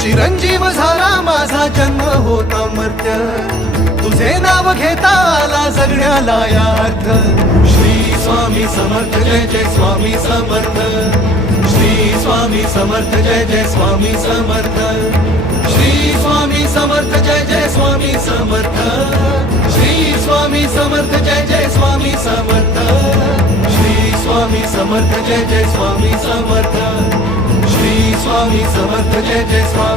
चिरंजीव झाला माझा जन्म होता मर्त्य, तुझे नाव घेता आला जगण्याला यार्थ. श्री स्वामी समर्थ जय जय स्वामी समर्थ. श्री स्वामी समर्थ जय जय स्वामी समर्थ. श्री स्वामी समर्थ जय जय स्वामी समर्थ. श्री स्वामी समर्थ जय जय स्वामी समर्थ. श्री स्वामी समर्थ जय जय स्वामी समर्थ. श्री स्वामी समर्थ जय जय स्वामी